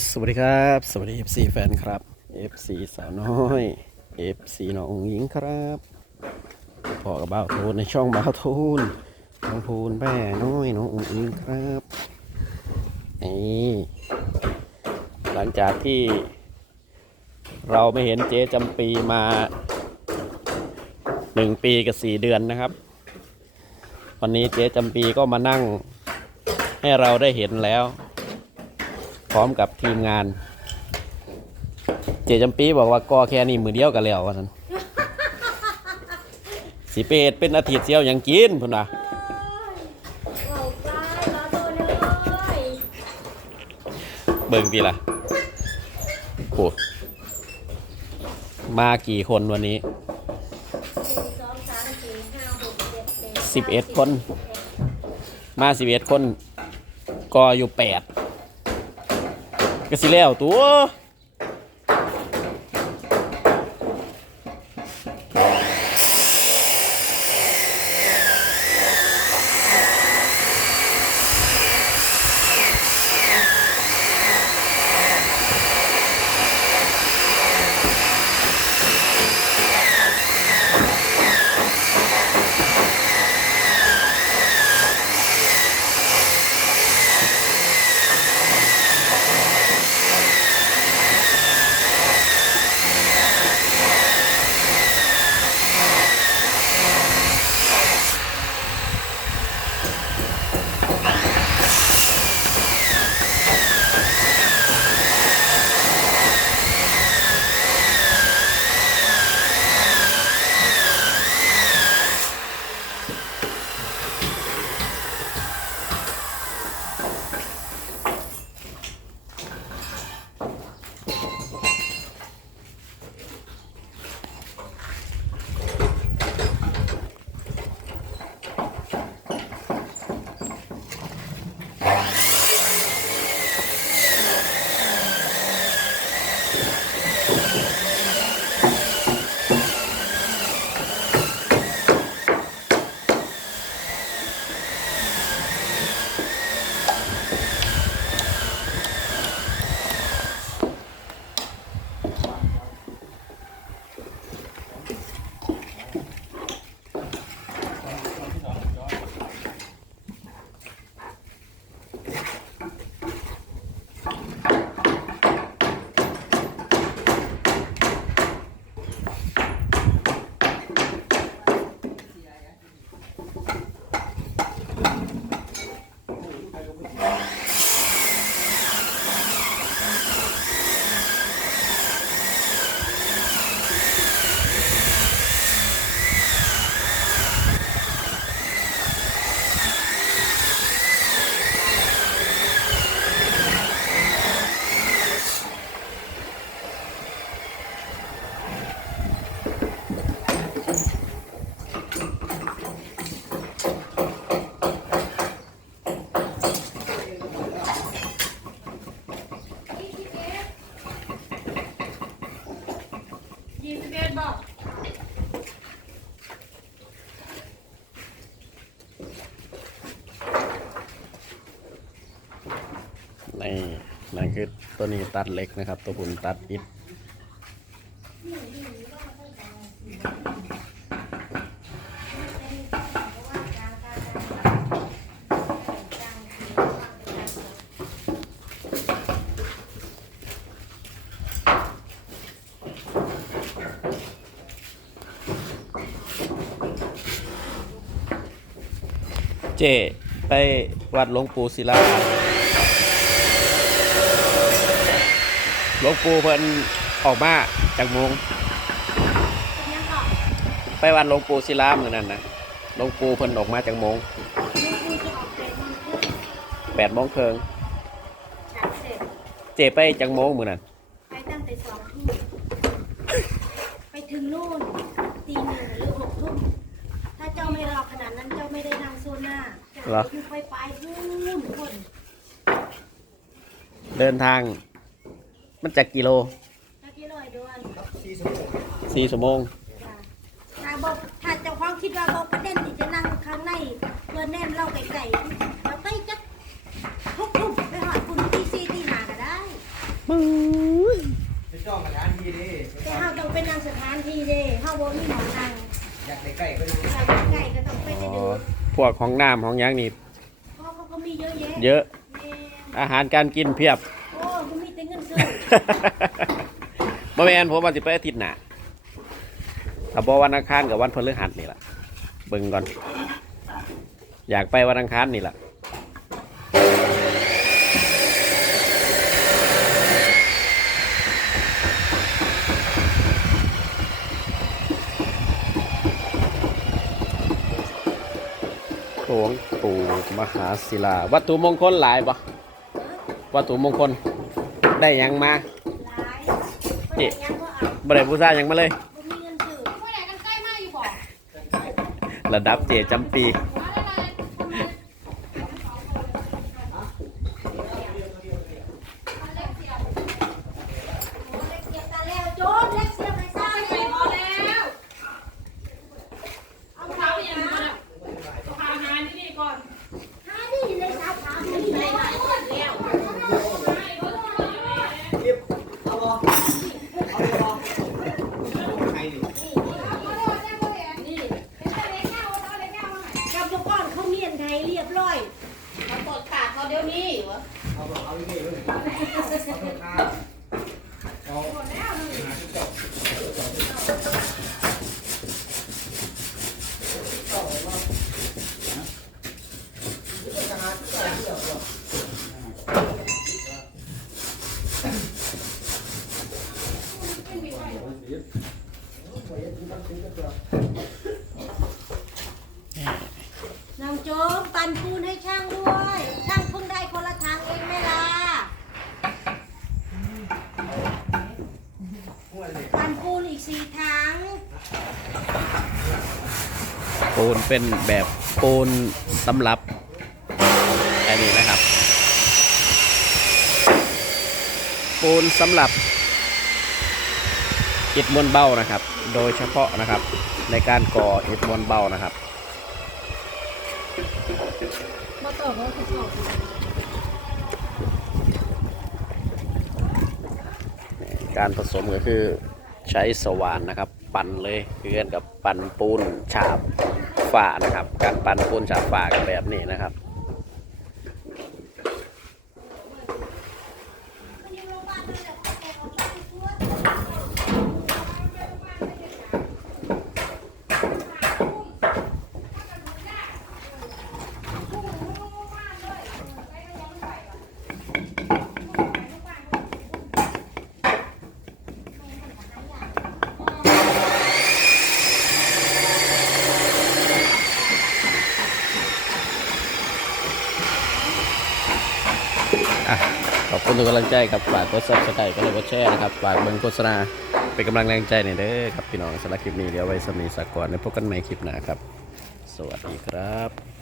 สวัสดีครับ สวัสดี FC แฟนครับ FC สาวน้อย FC น้องหญิงครับพ่อกับบ่าวโทนในช่องบ่าวโทนน้องพูนแม่น้อยน้องอุ๋งอิงครับนี่หลังจากที่เราไม่เห็นเจ๊จำปีมาหนึ่งปีกับสี่เดือนนะครับ วันนี้เจ๊จำปีก็มานั่งให้เราได้เห็นแล้ว พร้อมกับทีมงาน เจจำปีบอกว่าก็แค่นี้มือเดียวกันแล้วว่าสันสิเปดเป็นอาทิตย์เสียวอย่างกินพุ่นนะเอาไปรอตัวเลยเบิ่งดีล่ะโอ้มากี่คนวันนี้สิบเอ็ดคน มาสิบเอ็ดคน ก็อยู่แปด ก็สิแล้วตัว นี่นั่นคือตัวนี้ตัดเล็กนะครับ ตัวบุญตัดอิฐเจไปวัดหลวงปู่ศิลา หลวงปู่เพิ่นออกมาจากโมงเป็นยังก่อนไปวัดหลวงปู่ศิลามือนั่นนะหลวงปู่เพิ่นออกมาจากโมงลูกคุณจะออกเป็นมันขึ้นแปดโมงเคิงฉากเสร็จเจไปจากโมงมือนั่นไปตั้งแต่สองทุ่มไปถึงนู่นตีหนึ่งหรือหกทุ่มถ้าเจ้าไม่รอขนาดนั้นเจ้าไม่ได้นั่งโซนหน้าเจ้าคือไปไปนู่นคนเดินทาง มันจากกิโลถ้ากี่ร้อยเดือนสี่ชั่วโมงถ้าบอกถ้าเจ้าของคิดว่าบอกประเด็นที่จะนั่งข้างในเพื่อนแน่นเล่าไก่ๆเราใกล้จะทุกทุ่มไปหอดคุณที่ซีที่หาก็ได้อปื้ยไปจ้องสถานที่ดิแต่เฮาต้องเป็นนางสถานที่เด้เฮาบ่มีหมองนั่งอยากไปใกล้ก็นั่งใครใกล้ก็ต้องไปอ๋ได้อดูพวกของน้ำของหยังนี่ เพราะเขาก็มีเยอะแยะเยอะ แม่อาหารการกินเพียบ บ่แม่นผมว่าสิไปอาทิตย์หน้าถ้าบ่วันอังคารกับวันพฤหัสนี่ล่ะเบิ่งก่อน อยากไปวันอังคารนี่ล่ะหลวงปู่มหาศิลา วัตถุมงคลหลายปะวัตถุมงคล ได้หยังมาหลายบ่ได้ยังบ่เอาบ่ได้บูชาหยังมาเลย บ่มีเงินซื้อผู้ใดกันใกล้มากอยู่บอก ระดับเจจำปี ว่าอะไร เล็กเสียบตาแล้วโจรเล็กเสียบให้ซ่า ไป ให้ พอแล้ว เอา เอา เขา เขา อ อย่า ย่าง ง นั้ นั้น นพาหาที่นี่ก่อน หาดิในสาวถามนี่ไหนไหนแล้ว รีบเอาบอเอาเลยบอใครนี่ กับทุกคนเขาเมียนไทยเรียบร้อย เขาตดปากเขาเดี๋ยวนี้วะเอาบอเอาเลยเลยเอาตัวข้าเอาน้องโจ๊กปันปูนให้ช่างด้วย ช่างเพิ่งได้คนละทางเองไหมล่ะปันปูนอีก สี่ถังปูนเป็นแบบปูนสำหรับอันนี้นะครับ ปูนสำหรับอิฐมวลเบ้านะครับ โดยเฉพาะนะครับในการก่ออิฐมวลเบ้านะครับมาตอบว่าเขาสอบการผสมก็คือ ใช้สว่านนะครับ ปั่นเลยเพื่อนกับปั่นปูนฉาบฝ้านะครับ การปั่นปูนฉาบฝ้ากันแบบนี้นะครับ อะขอบคุณทุกกำลังใจครับฝากกดซับสไครต์ก็เลยกดแชร์นะครับฝากเบิ่งโฆษณาเป็นกำลังแรงใจหน่อยเด้อครับพี่น้องสำหรับคลิปนี้เดี๋ยวไว้สำนีสักก่อนแล้วพบกันใหม่คลิปหน้าครับ สวัสดีครับ